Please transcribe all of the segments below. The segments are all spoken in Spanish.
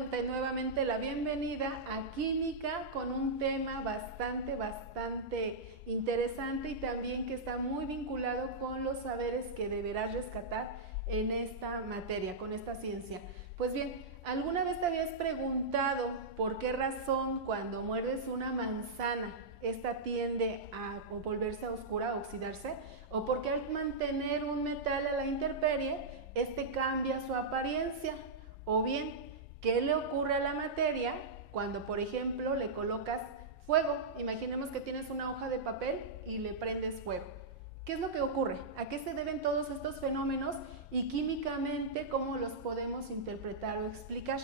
dándote nuevamente la bienvenida a Química con un tema bastante interesante y también que está muy vinculado con los saberes que deberás rescatar en esta materia, con esta ciencia. Pues bien, ¿alguna vez te habías preguntado por qué razón cuando muerdes una manzana esta tiende a volverse oscura, a oxidarse? ¿O por qué al mantener un metal a la intemperie, este cambia su apariencia? O bien, ¿qué le ocurre a la materia cuando, por ejemplo, le colocas fuego? Imaginemos que tienes una hoja de papel y le prendes fuego. ¿Qué es lo que ocurre? ¿A qué se deben todos estos fenómenos y químicamente cómo los podemos interpretar o explicar?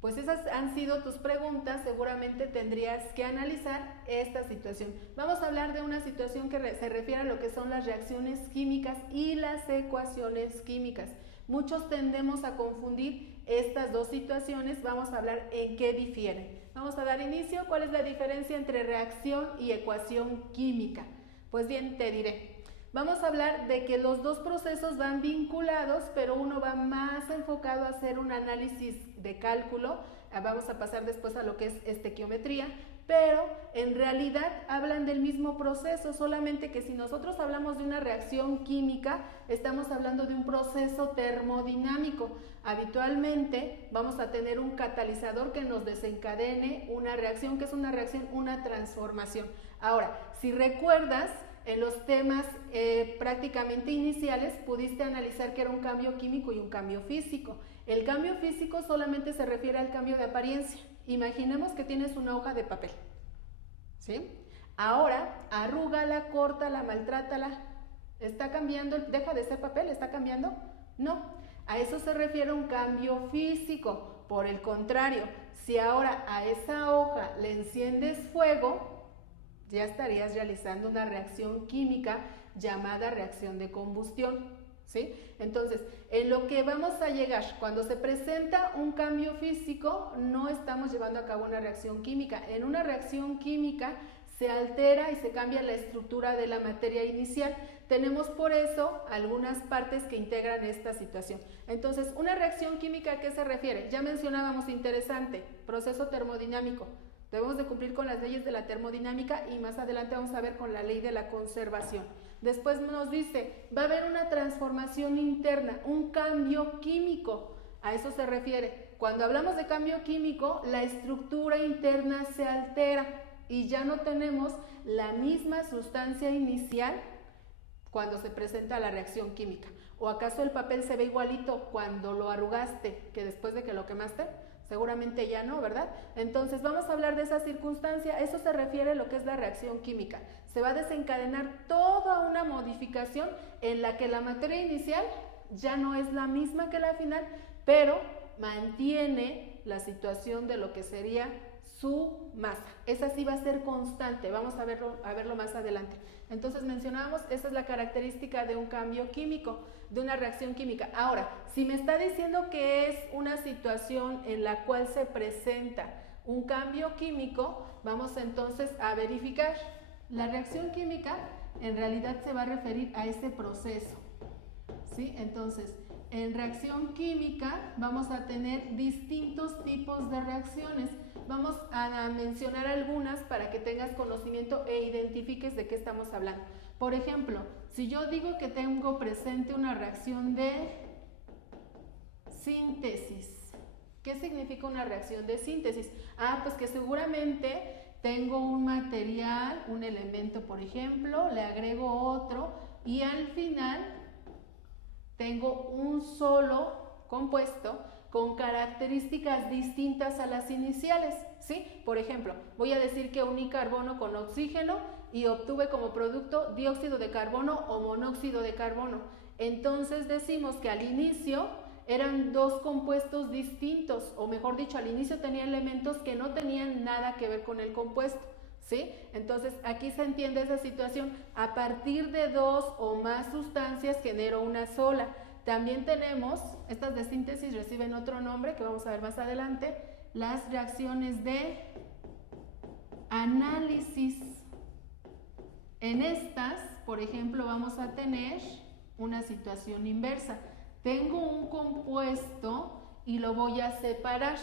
Pues esas han sido tus preguntas, seguramente tendrías que analizar esta situación. Vamos a hablar de una situación que se refiere a lo que son las reacciones químicas y las ecuaciones químicas. Muchos tendemos a confundir estas dos situaciones, vamos a hablar en qué difieren. Vamos a dar inicio, ¿cuál es la diferencia entre reacción y ecuación química? Pues bien, te diré. Vamos a hablar de que los dos procesos van vinculados, pero uno va más enfocado a hacer un análisis de cálculo. Vamos a pasar después a lo que es estequiometría, pero en realidad hablan del mismo proceso, solamente que si nosotros hablamos de una reacción química, estamos hablando de un proceso termodinámico. Habitualmente vamos a tener un catalizador que nos desencadene una reacción, que es una reacción, una transformación. Ahora, si recuerdas, en los temas prácticamente iniciales pudiste analizar que era un cambio químico y un cambio físico. El cambio físico solamente se refiere al cambio de apariencia. Imaginemos que tienes una hoja de papel, ¿sí? Ahora, arrúgala, córtala, maltrátala. ¿Está cambiando? ¿Deja de ser papel? ¿Está cambiando? No. A eso se refiere un cambio físico. Por el contrario, si ahora a esa hoja le enciendes fuego, ya estarías realizando una reacción química llamada reacción de combustión, ¿sí? Entonces, en lo que vamos a llegar, cuando se presenta un cambio físico, no estamos llevando a cabo una reacción química. En una reacción química se altera y se cambia la estructura de la materia inicial. Tenemos por eso algunas partes que integran esta situación. Entonces, una reacción química, ¿a qué se refiere? Ya mencionábamos, interesante, proceso termodinámico. Debemos de cumplir con las leyes de la termodinámica y más adelante vamos a ver con la ley de la conservación. Después nos dice, va a haber una transformación interna, un cambio químico. A eso se refiere. Cuando hablamos de cambio químico, la estructura interna se altera y ya no tenemos la misma sustancia inicial cuando se presenta la reacción química. ¿O acaso el papel se ve igualito cuando lo arrugaste que después de que lo quemaste? Seguramente ya no, ¿verdad? Entonces vamos a hablar de esa circunstancia. Eso se refiere a lo que es la reacción química. Se va a desencadenar toda una modificación en la que la materia inicial ya no es la misma que la final, pero mantiene la situación de lo que sería su masa. Esa sí va a ser constante, vamos a verlo más adelante. Entonces mencionábamos, esa es la característica de un cambio químico, de una reacción química. Ahora, si me está diciendo que es una situación en la cual se presenta un cambio químico, vamos entonces a verificar. La reacción química en realidad se va a referir a ese proceso, ¿sí? Entonces, en reacción química vamos a tener distintos tipos de reacciones. Vamos a mencionar algunas para que tengas conocimiento e identifiques de qué estamos hablando. Por ejemplo, si yo digo que tengo presente una reacción de síntesis, ¿qué significa una reacción de síntesis? Pues que seguramente tengo un material, un elemento, por ejemplo, le agrego otro y al final tengo un solo compuesto con características distintas a las iniciales, ¿sí? Por ejemplo, voy a decir que uní carbono con oxígeno y obtuve como producto dióxido de carbono o monóxido de carbono. Entonces decimos que al inicio eran dos compuestos distintos, o mejor dicho, al inicio tenía elementos que no tenían nada que ver con el compuesto, ¿sí? Entonces aquí se entiende esa situación. A partir de dos o más sustancias genero una sola. También tenemos, estas de síntesis reciben otro nombre que vamos a ver más adelante, las reacciones de análisis. En estas, por ejemplo, vamos a tener una situación inversa. Tengo un compuesto y lo voy a separar,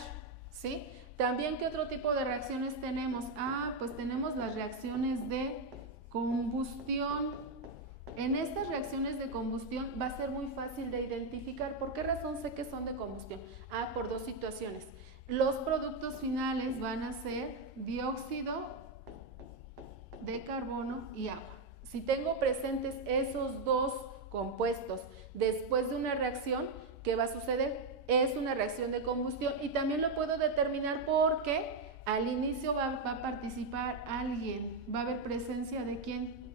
¿sí? También, ¿qué otro tipo de reacciones tenemos? Pues tenemos las reacciones de combustión. En estas reacciones de combustión va a ser muy fácil de identificar. ¿Por qué razón sé que son de combustión? Por dos situaciones. Los productos finales van a ser dióxido de carbono y agua. Si tengo presentes esos dos compuestos después de una reacción, ¿qué va a suceder? Es una reacción de combustión y también lo puedo determinar porque al inicio va a participar alguien, va a haber presencia de ¿quién?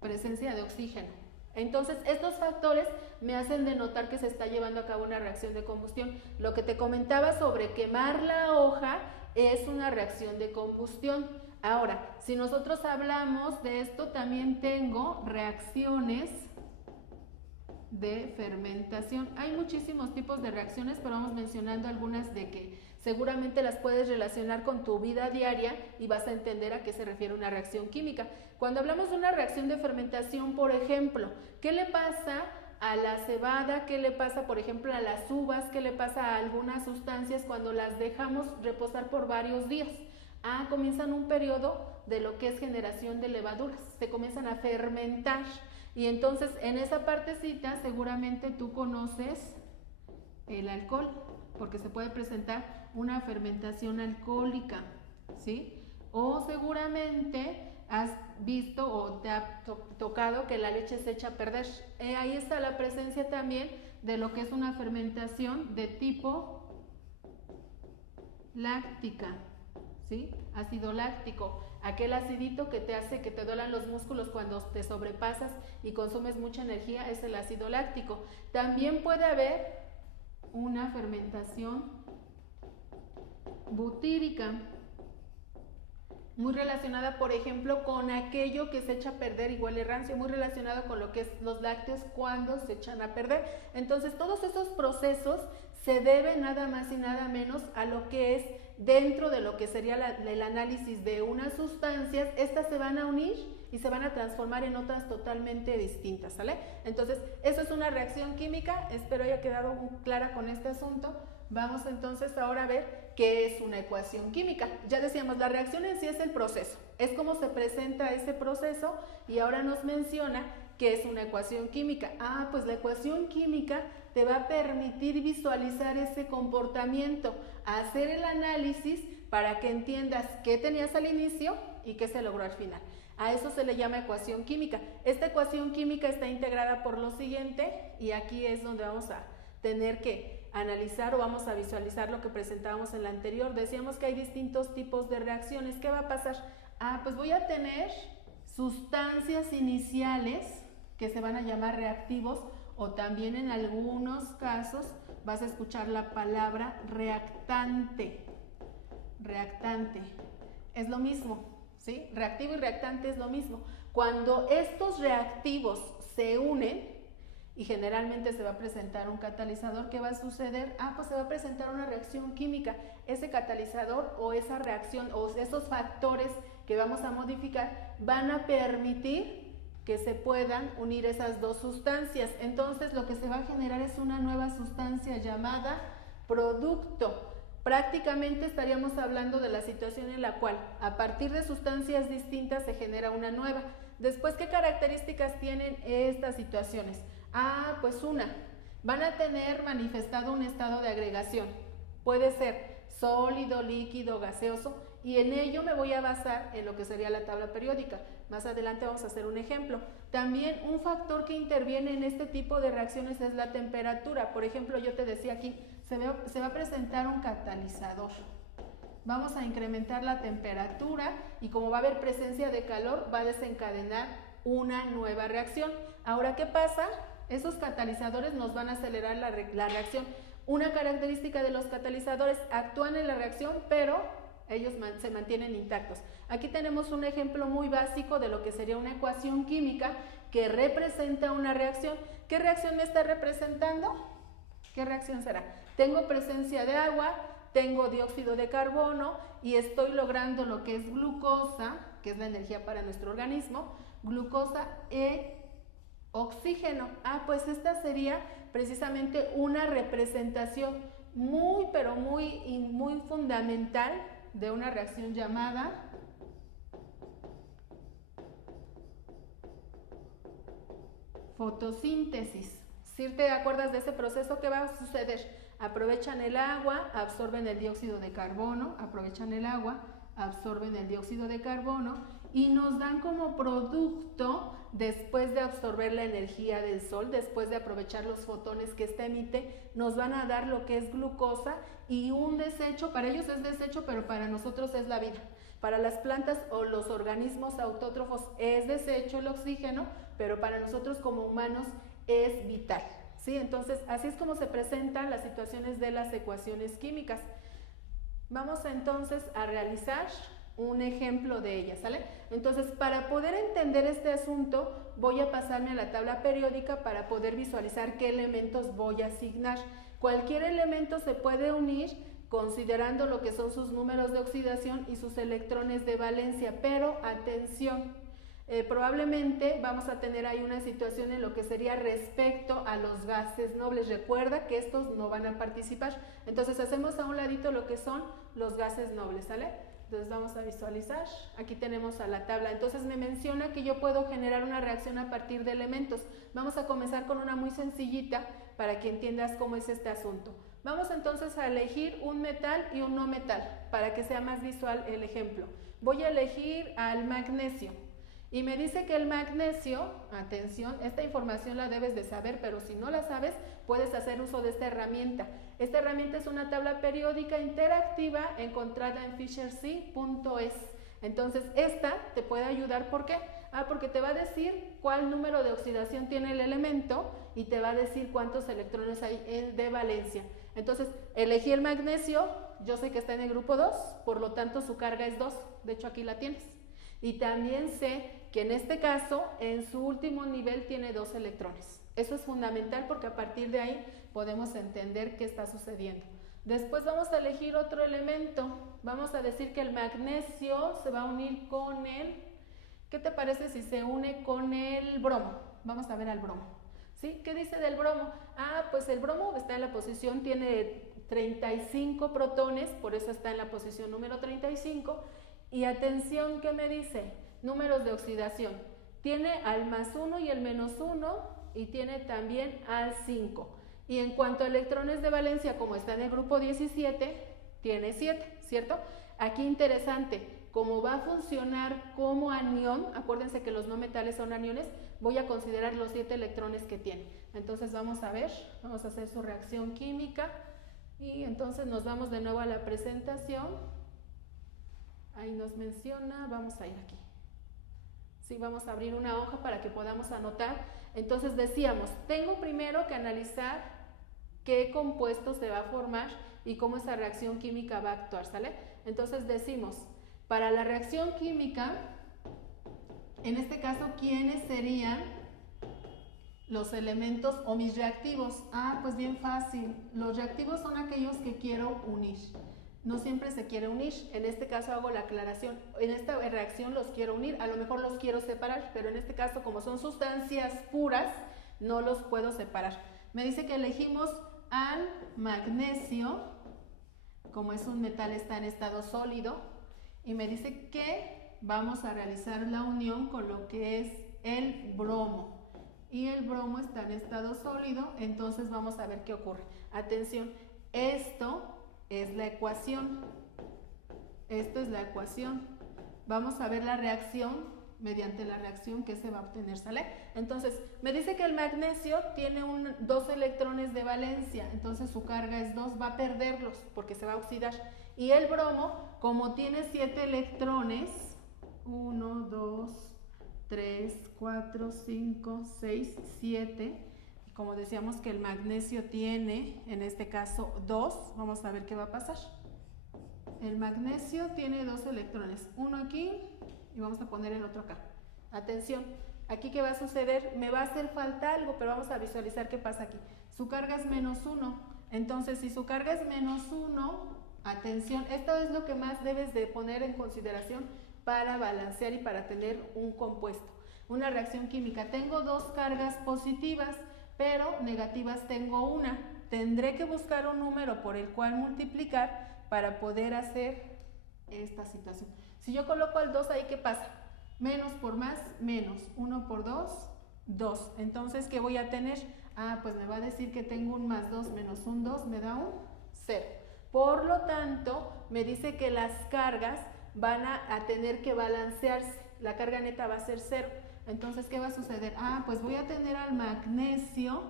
Presencia de oxígeno. Entonces, estos factores me hacen denotar que se está llevando a cabo una reacción de combustión. Lo que te comentaba sobre quemar la hoja es una reacción de combustión. Ahora, si nosotros hablamos de esto, también tengo reacciones de fermentación. Hay muchísimos tipos de reacciones, pero vamos mencionando algunas de que seguramente las puedes relacionar con tu vida diaria y vas a entender a qué se refiere una reacción química. Cuando hablamos de una reacción de fermentación, por ejemplo, ¿qué le pasa a la cebada? ¿Qué le pasa, por ejemplo, a las uvas? ¿Qué le pasa a algunas sustancias cuando las dejamos reposar por varios días? Comienzan un periodo de lo que es generación de levaduras, se comienzan a fermentar y entonces en esa partecita seguramente tú conoces el alcohol, porque se puede presentar una fermentación alcohólica, ¿sí? O seguramente has visto o te ha tocado que la leche se echa a perder. Ahí está la presencia también de lo que es una fermentación de tipo láctica, ¿sí? Ácido láctico, aquel acidito que te hace que te duelan los músculos cuando te sobrepasas y consumes mucha energía, es el ácido láctico. También puede haber una fermentación butírica, muy relacionada, por ejemplo, con aquello que se echa a perder y huele rancio, muy relacionado con lo que es los lácteos cuando se echan a perder. Entonces, todos esos procesos se deben nada más y nada menos a lo que es dentro de lo que sería el análisis de unas sustancias. Estas se van a unir y se van a transformar en otras totalmente distintas, ¿sale? Entonces, eso es una reacción química. Espero haya quedado muy clara con este asunto. Vamos entonces ahora a ver qué es una ecuación química. Ya decíamos, la reacción en sí es el proceso, es cómo se presenta ese proceso y ahora nos menciona qué es una ecuación química. Pues la ecuación química te va a permitir visualizar ese comportamiento, hacer el análisis para que entiendas qué tenías al inicio y qué se logró al final. A eso se le llama ecuación química. Esta ecuación química está integrada por lo siguiente y aquí es donde vamos a tener que analizar o vamos a visualizar lo que presentábamos en la anterior. Decíamos que hay distintos tipos de reacciones. ¿Qué va a pasar? Pues voy a tener sustancias iniciales que se van a llamar reactivos o también en algunos casos vas a escuchar la palabra reactante. Reactante es lo mismo, ¿sí? Reactivo y reactante es lo mismo. Cuando estos reactivos se unen, y generalmente se va a presentar un catalizador, ¿qué va a suceder? Pues se va a presentar una reacción química. Ese catalizador o esa reacción o esos factores que vamos a modificar van a permitir que se puedan unir esas dos sustancias. Entonces lo que se va a generar es una nueva sustancia llamada producto. Prácticamente estaríamos hablando de la situación en la cual a partir de sustancias distintas se genera una nueva. Después, ¿qué características tienen estas situaciones? Pues van a tener manifestado un estado de agregación. Puede ser sólido, líquido, gaseoso, y en ello me voy a basar en lo que sería la tabla periódica. Más adelante vamos a hacer un ejemplo. También un factor que interviene en este tipo de reacciones es la temperatura. Por ejemplo, yo te decía aquí, se va a presentar un catalizador. Vamos a incrementar la temperatura y como va a haber presencia de calor, va a desencadenar una nueva reacción. Ahora, ¿qué pasa? Esos catalizadores nos van a acelerar la reacción. Una característica de los catalizadores, actúan en la reacción, pero ellos se mantienen intactos. Aquí tenemos un ejemplo muy básico de lo que sería una ecuación química que representa una reacción. ¿Qué reacción me está representando? ¿Qué reacción será? Tengo presencia de agua, tengo dióxido de carbono y estoy logrando lo que es glucosa, que es la energía para nuestro organismo, glucosa e Oxígeno. Pues esta sería precisamente una representación muy, pero muy fundamental de una reacción llamada fotosíntesis. ¿Sí te acuerdas de ese proceso? ¿Qué va a suceder? Aprovechan el agua, absorben el dióxido de carbono, y nos dan como producto, después de absorber la energía del sol, después de aprovechar los fotones que ésta emite, nos van a dar lo que es glucosa y un desecho. Para ellos es desecho, pero para nosotros es la vida. Para las plantas o los organismos autótrofos es desecho el oxígeno, pero para nosotros como humanos es vital, ¿sí? Entonces, así es como se presentan las situaciones de las ecuaciones químicas. Vamos entonces a realizar un ejemplo de ellas, ¿sale? Entonces, para poder entender este asunto, voy a pasarme a la tabla periódica para poder visualizar qué elementos voy a asignar. Cualquier elemento se puede unir considerando lo que son sus números de oxidación y sus electrones de valencia, pero atención, probablemente vamos a tener ahí una situación en lo que sería respecto a los gases nobles. Recuerda que estos no van a participar, entonces hacemos a un ladito lo que son los gases nobles, ¿sale? Entonces vamos a visualizar, aquí tenemos a la tabla, entonces me menciona que yo puedo generar una reacción a partir de elementos. Vamos a comenzar con una muy sencillita para que entiendas cómo es este asunto. Vamos entonces a elegir un metal y un no metal, para que sea más visual el ejemplo. Voy a elegir al magnesio, y me dice que el magnesio, atención, esta información la debes de saber, pero si no la sabes, puedes hacer uso de esta herramienta. Esta herramienta es una tabla periódica interactiva encontrada en fisherc.es. Entonces, esta te puede ayudar, ¿por qué? Porque te va a decir cuál número de oxidación tiene el elemento y te va a decir cuántos electrones hay de valencia. Entonces, elegí el magnesio, yo sé que está en el grupo 2, por lo tanto su carga es 2, de hecho aquí la tienes. Y también sé que en este caso, en su último nivel tiene 2 electrones. Eso es fundamental porque a partir de ahí podemos entender qué está sucediendo. Después vamos a elegir otro elemento. Vamos a decir que el magnesio se va a unir con el... ¿Qué te parece si se une con el bromo? Vamos a ver al bromo. ¿Sí? ¿Qué dice del bromo? Pues el bromo está en la posición, tiene 35 protones, por eso está en la posición número 35. Y atención, ¿qué me dice? Números de oxidación. Tiene al +1 y el -1 y tiene también al 5. Y en cuanto a electrones de valencia, como está en el grupo 17, tiene 7, ¿cierto? Aquí interesante, como va a funcionar como anión, acuérdense que los no metales son aniones, voy a considerar los 7 electrones que tiene. Entonces vamos a ver, vamos a hacer su reacción química y entonces nos vamos de nuevo a la presentación. Ahí nos menciona, vamos a ir aquí. Sí, vamos a abrir una hoja para que podamos anotar. Entonces decíamos, tengo primero que analizar qué compuesto se va a formar y cómo esa reacción química va a actuar, ¿sale? Entonces decimos, para la reacción química, en este caso, ¿quiénes serían los elementos o mis reactivos? Pues bien fácil, los reactivos son aquellos que quiero unir. No siempre se quiere unir, en este caso hago la aclaración, en esta reacción los quiero unir, a lo mejor los quiero separar, pero en este caso como son sustancias puras, no los puedo separar. Me dice que elegimos al magnesio, como es un metal está en estado sólido, y me dice que vamos a realizar la unión con lo que es el bromo, y el bromo está en estado sólido, entonces vamos a ver qué ocurre. Atención, esto es la ecuación. Esto es la ecuación. Vamos a ver la reacción, mediante la reacción que se va a obtener, ¿sale? Entonces, me dice que el magnesio tiene 2 electrones de valencia, entonces su carga es 2, va a perderlos porque se va a oxidar. Y el bromo, como tiene 7 electrones, 1, 2, 3, 4, 5, 6, 7, como decíamos que el magnesio tiene, en este caso, 2, vamos a ver qué va a pasar. El magnesio tiene 2 electrones, uno aquí y vamos a poner el otro acá. Atención, aquí qué va a suceder, me va a hacer falta algo, pero vamos a visualizar qué pasa aquí. Su carga es -1, entonces si su carga es -1, atención, esto es lo que más debes de poner en consideración para balancear y para tener un compuesto. Una reacción química, tengo dos cargas positivas, pero negativas tengo una. Tendré que buscar un número por el cual multiplicar para poder hacer esta situación. Si yo coloco el 2 ahí, ¿qué pasa? Menos por más, menos. 1 por 2, 2. Entonces, ¿qué voy a tener? Pues me va a decir que tengo un más 2 menos un 2, me da un 0. Por lo tanto, me dice que las cargas van a tener que balancearse. La carga neta va a ser 0. Entonces, ¿qué va a suceder? Pues voy a tener al magnesio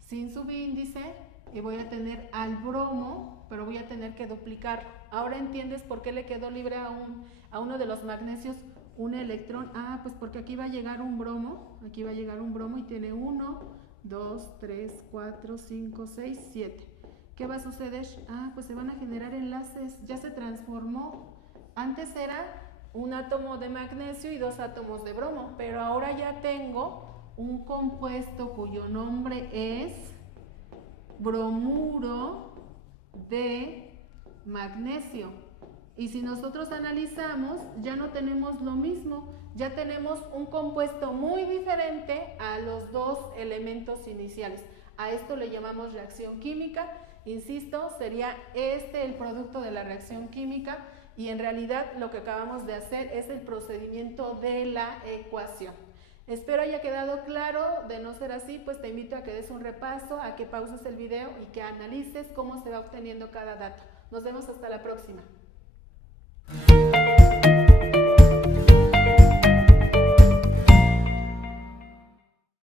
sin subíndice y voy a tener al bromo, pero voy a tener que duplicarlo. Ahora entiendes por qué le quedó libre a uno de los magnesios un electrón. Pues porque aquí va a llegar un bromo, y tiene 1, 2, 3, 4, 5, 6, 7. ¿Qué va a suceder? Pues se van a generar enlaces, ya se transformó. Antes era un átomo de magnesio y 2 átomos de bromo, pero ahora ya tengo un compuesto cuyo nombre es bromuro de magnesio. Y si nosotros analizamos, ya no tenemos lo mismo, ya tenemos un compuesto muy diferente a los dos elementos iniciales. A esto le llamamos reacción química. Insisto, sería el producto de la reacción química, y en realidad lo que acabamos de hacer es el procedimiento de la ecuación. Espero haya quedado claro. De no ser así, pues te invito a que des un repaso, a que pauses el video y que analices cómo se va obteniendo cada dato. Nos vemos hasta la próxima.